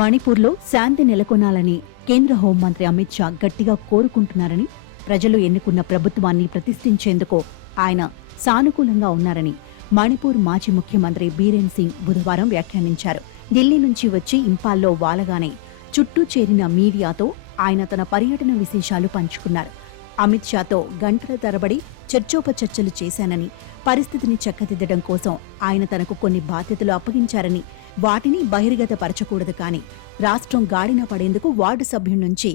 మణిపూర్లో శాంతి నెలకొనాలని కేంద్ర హోంమంత్రి అమిత్ షా గట్టిగా కోరుకుంటున్నారని, ప్రజలు ఎన్నుకున్న ప్రభుత్వాన్ని ప్రతిష్ఠించేందుకు ఆయన సానుకూలంగా ఉన్నారని మణిపూర్ మాజీ ముఖ్యమంత్రి బీరేన్ సింగ్ బుధవారం వ్యాఖ్యానించారు. ఢిల్లీ నుంచి వచ్చి ఇంపాల్లో వాలగానే చుట్టూ చేరిన మీడియాతో ఆయన తన పర్యటన విశేషాలు పంచుకున్నారు. అమిత్ షాతో గంటల తరబడి చర్చోపచర్చలు చేశానని, పరిస్థితిని చక్కదిద్దడం కోసం ఆయన తనకు కొన్ని బాధ్యతలు అప్పగించారని, వాటిని బహిర్గతపరచకూడదు, కానీ రాష్ట్రం గాడిన పడేందుకు వార్డు సభ్యుడి నుంచి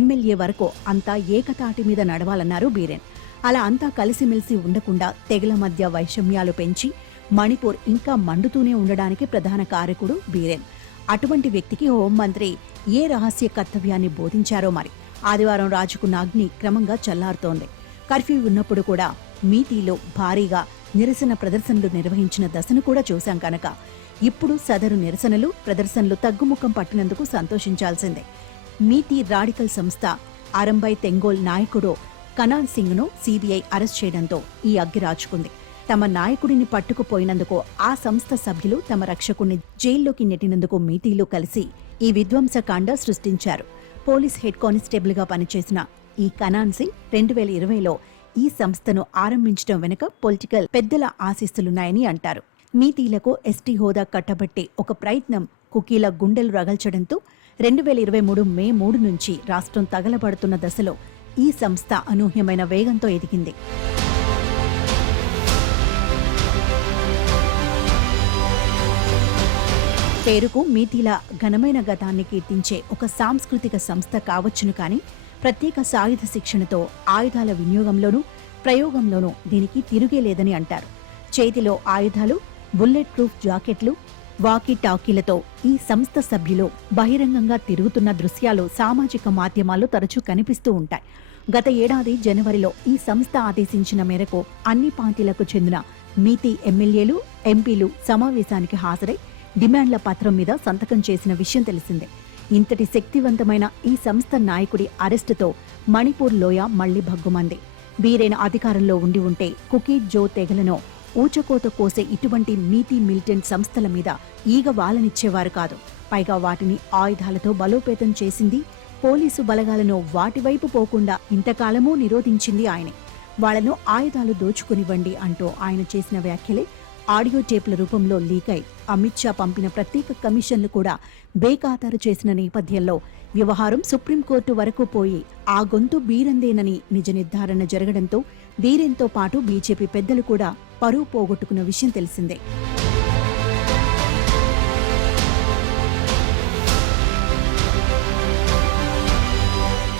ఎమ్మెల్యే వరకు అంతా ఏకతాటి మీద నడవాలన్నారు బీరేన్. అలా అంతా కలిసిమెలిసి ఉండకుండా తెగల మధ్య వైషమ్యాలు పెంచి మణిపూర్ ఇంకా మండుతూనే ఉండడానికి ప్రధాన కారకుడు బీరేన్. అటువంటి వ్యక్తికి హోంమంత్రి ఏ రహస్య కర్తవ్యాన్ని బోధించారో మరి. ఆదివారం రాజుకున్న అగ్ని క్రమంగా చల్లారుతోంది. కర్ఫ్యూ ఉన్నప్పుడు కూడా మీతీలో భారీగా నిరసన ప్రదర్శనలు నిర్వహించిన దశను కూడా చూశాం కనుక ఇప్పుడు సదరు నిరసనలు ప్రదర్శనలు తగ్గుముఖం పట్టినందుకు సంతోషించాల్సిందే. మీతీ రాడికల్ సంస్థ అరంబై తెంగోల్ నాయకుడు కనాన్ సింగ్ ను సీబీఐ అరెస్ట్ చేయడంతో ఈ అగ్గి రాచుకుంది. తమ నాయకుడిని పట్టుకుపోయినందుకు ఆ సంస్థ సభ్యులు తమ రక్షకుణ్ణి జైల్లోకి నెట్టినందుకు మీతీలు కలిసి ఈ విధ్వంసకాండ సృష్టించారు. పోలీస్ హెడ్ కానిస్టేబుల్ గా పనిచేసిన ఈ కనాన్ సింగ్ 2020లో ఈ సంస్థను ఆరంభించడం వెనుక పొలిటికల్ పెద్దల ఆశీస్సులున్నాయని అంటారు. మీతీలకు ఎస్టీ హోదా కట్టబట్టే ఒక ప్రయత్నం కుకీల గుండెలు రగల్చడంతో 2023 మే 3 నుంచి రాష్ట్రం తగలబడుతున్న దశలో ఈ సంస్థ అనూహ్యమైన వేగంతో ఎదిగింది. పేరుకు మీతీల ఘనమైన గతాన్ని కీర్తించే ఒక సాంస్కృతిక సంస్థ కావచ్చును, కానీ ప్రత్యేక సాయుధ శిక్షణతో ఆయుధాల వినియోగంలోనూ ప్రయోగంలోనూ దీనికి తిరుగేలేదని అంటారు. చేతిలో ఆయుధాలు, బుల్లెట్ ప్రూఫ్ జాకెట్లు, వాకీ టాకీలతో ఈ సంస్థ సభ్యులు బహిరంగంగా తిరుగుతున్న దృశ్యాలు సామాజిక మాధ్యమాల్లో తరచూ కనిపిస్తూ ఉంటాయి. గత ఏడాది జనవరిలో ఈ సంస్థ ఆదేశించిన మేరకు అన్ని పార్టీలకు చెందిన మీతీ ఎమ్మెల్యేలు, ఎంపీలు సమావేశానికి హాజరై డిమాండ్ల పత్రం మీద సంతకం చేసిన విషయం తెలిసిందే. ఇంతటి శక్తివంతమైన ఈ సంస్థ నాయకుడి అరెస్టుతో మణిపూర్ లోయ మళ్లీ భగ్గుమంది. బీరేన్ అధికారంలో ఉండి ఉంటే కుకీ జో తెగలను ఊచకోత కోసే ఇటువంటి మీతీ మిలిటెంట్ సంస్థల మీద ఈగ వాలనిచ్చేవారు కాదు. పైగా వాటిని ఆయుధాలతో బలోపేతం చేసింది, పోలీసు బలగాలను వాటివైపు పోకుండా ఇంతకాలమూ నిరోధించింది ఆయనే. వాళ్లను ఆయుధాలు దోచుకునివ్వండి అంటూ ఆయన చేసిన వ్యాఖ్యలే ఆడియో టేప్ల రూపంలో లీక్ అయి అమిత్ షా పంపిన ప్రత్యేక కమిషన్లు కూడా బేఖాతరు చేసిన నేపథ్యంలో వ్యవహారం సుప్రీంకోర్టు వరకు పోయి ఆ గొంతు బీరెందేనని నిజ నిర్ధారణ జరగడంతో బీరెన్తో పాటు బీజేపీ పెద్దలు కూడా పరువు పోగొట్టుకున్న విషయం తెలిసిందే.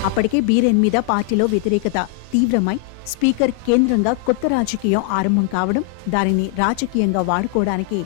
అప్పటికే బీరేన్ మీద పార్టీలో వ్యతిరేకత తీవ్రమై స్పీకర్ కేంద్రంగా కొత్త రాజకీయం ఆరంభం కావడం, దానిని రాజకీయంగా వాడుకోవడానికి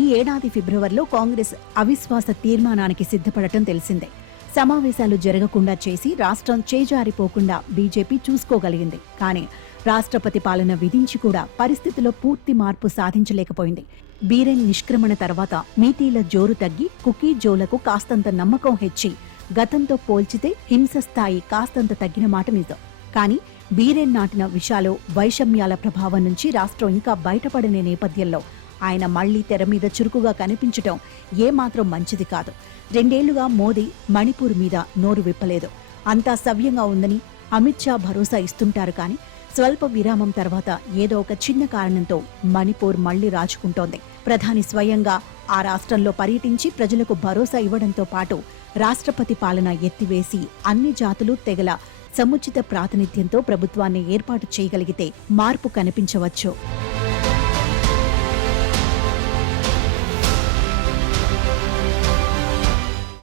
ఈ ఏడాది ఫిబ్రవరిలో కాంగ్రెస్ అవిశ్వాస తీర్మానానికి సిద్ధపడటం తెలిసిందే. సమావేశాలు జరగకుండా చేసి రాష్ట్రం చేజారిపోకుండా బీజేపీ చూసుకోగలిగింది. కానీ రాష్ట్రపతి పాలన విధించి కూడా పరిస్థితిలో పూర్తి మార్పు సాధించలేకపోయింది. బీరేన్ నిష్క్రమణ తర్వాత మీతీల జోరు తగ్గి కుకీ జోలకు కాస్తంత నమ్మకం హెచ్చి గతంతో పోల్చితే హింస స్థాయి కాస్తంత తగ్గిన మాట నిజం. కానీ బీరేన్ నాటిన విషాలు, వైషమ్యాల ప్రభావం నుంచి రాష్ట్రం ఇంకా బయటపడనే నేపథ్యంలో ఆయన మళ్లీ తెర మీద చురుకుగా కనిపించటం ఏమాత్రం మంచిది కాదు. 2 ఏళ్లుగా మోదీ మణిపూర్ మీద నోరు విప్పలేదు. అంతా సవ్యంగా ఉందని అమిత్ షా భరోసా ఇస్తుంటారు, కానీ స్వల్ప విరామం తర్వాత ఏదో ఒక చిన్న కారణంతో మణిపూర్ మళ్లీ రాచుకుంటోంది. ప్రధాని స్వయంగా ఆ రాష్ట్రంలో పర్యటించి ప్రజలకు భరోసా ఇవ్వడంతో పాటు రాష్ట్రపతి పాలన ఎత్తివేసి అన్ని జాతులు, తెగల సముచిత ప్రాతినిధ్యంతో ప్రభుత్వాన్ని ఏర్పాటు చేయగలిగితే మార్పు కనిపించవచ్చు.